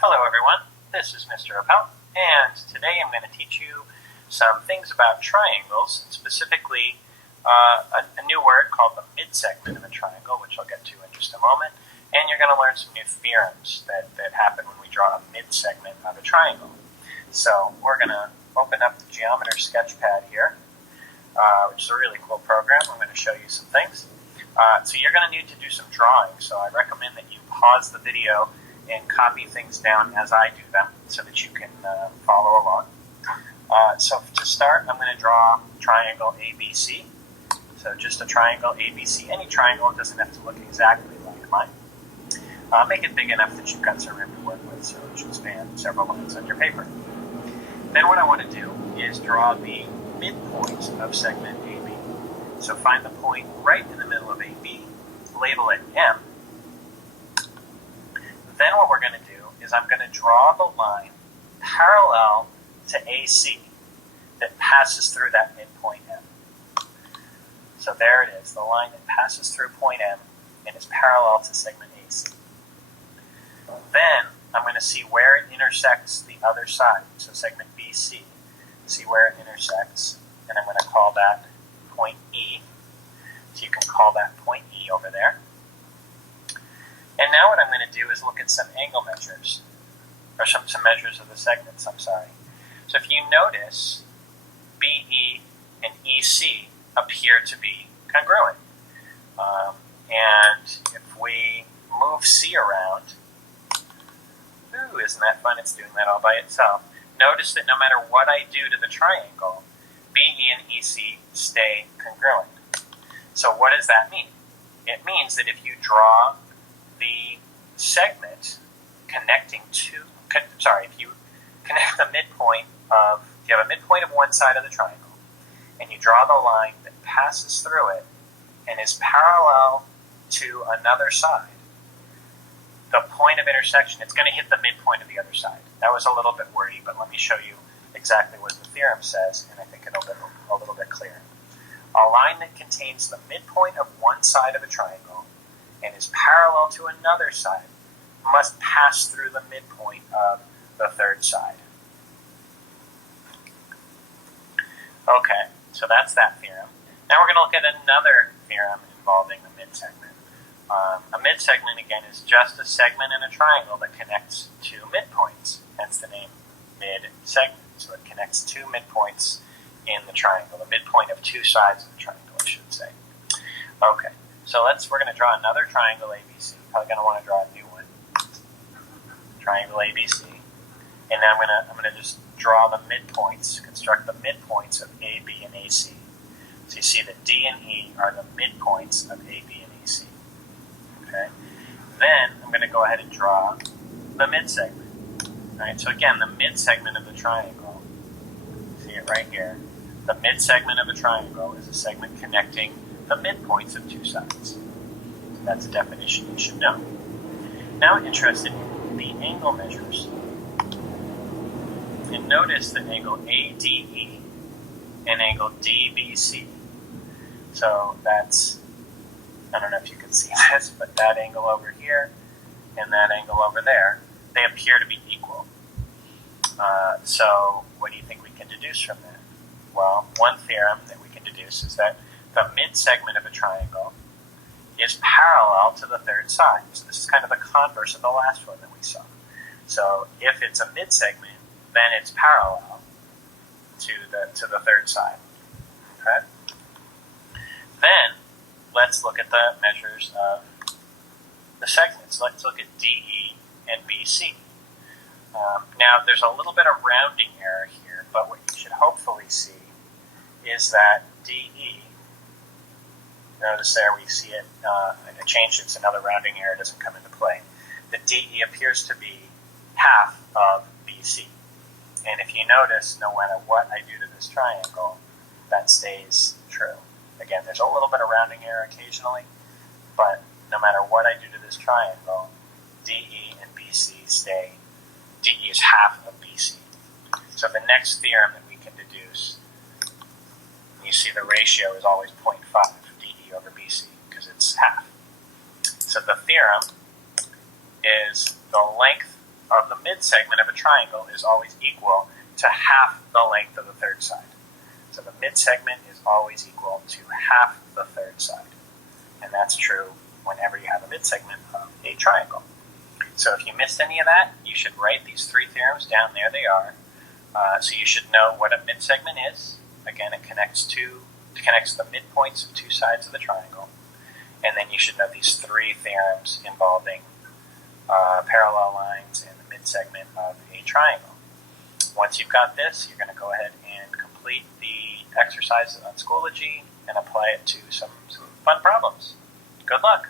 Hello everyone, this is Mr. Appel, and today I'm going to teach you some things about triangles, specifically a new word called the midsegment of a triangle, which I'll get to in just a moment, and you're going to learn some new theorems that happen when we draw a midsegment of a triangle. So we're going to open up the Geometer Sketchpad here, which is a really cool program. I'm going to show you some things. So you're going to need to do some drawing, so I recommend that you pause the video and copy things down as I do them so that you can follow along. So to start, I'm going to draw triangle ABC. So just a triangle ABC. Any triangle, it doesn't have to look exactly like mine. Make it big enough that you've got some room to work with, so it should span several lines on your paper. Then what I want to do is draw the midpoint of segment AB. So find the point right in the middle of AB, label it M. Then what we're going to do is I'm going to draw the line parallel to AC that passes through that midpoint M. So there it is, the line that passes through point M and is parallel to segment AC. Then I'm going to see where it intersects the other side, so segment BC. See where it intersects, and I'm going to call that point E. So you can call that point E over there. And now what I'm going to do is look at some angle measures, or some measures of the segments, I'm sorry. So if you notice, BE and EC appear to be congruent. And if we move C around, ooh, isn't that fun? It's doing that all by itself. Notice that no matter what I do to the triangle, BE and EC stay congruent. So what does that mean? It means that if you draw the segment connecting to, if you connect the midpoint of, if you have a midpoint of one side of the triangle, and you draw the line that passes through it and is parallel to another side, the point of intersection, it's going to hit the midpoint of the other side. That was a little bit wordy, but let me show you exactly what the theorem says, and I think it'll be a little bit clearer. A line that contains the midpoint of one side of a triangle and is parallel to another side must pass through the midpoint of the third side. Okay, so that's that theorem. Now we're going to look at another theorem involving the midsegment. A midsegment, again, is just a segment in a triangle that connects two midpoints, hence the name midsegment. So it connects two midpoints in the triangle, the midpoint of two sides of the triangle, I should say. Okay, so we're going to draw another triangle ABC. Probably going to want to draw a new one. Triangle ABC. And then I'm going to just draw the midpoints, construct the midpoints of AB and AC. So you see that D and E are the midpoints of AB and AC. Okay. Then I'm going to go ahead and draw the midsegment. All right. So again, the midsegment of the triangle. See it right here. The midsegment of a triangle is a segment connecting the midpoints of two sides. So that's a definition you should know. Now I'm interested in the angle measures. And notice the angle ADE and angle DBC. So that's, I don't know if you can see this, but that angle over here and that angle over there, they appear to be equal. So what do you think we can deduce from that? Well, one theorem that we can deduce is that the midsegment of a triangle is parallel to the third side. So this is kind of the converse of the last one that we saw. So if it's a midsegment, then it's parallel to the third side. Okay? Then let's look at the measures of the segments. Let's look at DE and BC. Now there's a little bit of rounding error here, but what you should hopefully see is that DE, notice there we see it, I changed it so now the rounding error doesn't come into play. The DE appears to be half of BC. And if you notice, no matter what I do to this triangle, that stays true. Again, there's a little bit of rounding error occasionally, but no matter what I do to this triangle, DE and BC stay, DE is half of BC. So the next theorem that we can deduce, you see the ratio is always 0.5, DE over BC, because it's half. So the theorem is the length of the midsegment of a triangle is always equal to half the length of the third side. So the midsegment is always equal to half the third side. And that's true whenever you have a midsegment of a triangle. So if you missed any of that, you should write these three theorems down. There they are. So you should know what a midsegment is. Again, it connects the midpoints of two sides of the triangle. And then you should know these three theorems involving parallel lines and the midsegment of a triangle. Once you've got this, you're going to go ahead and complete the exercises on Schoology and apply it to some fun problems. Good luck!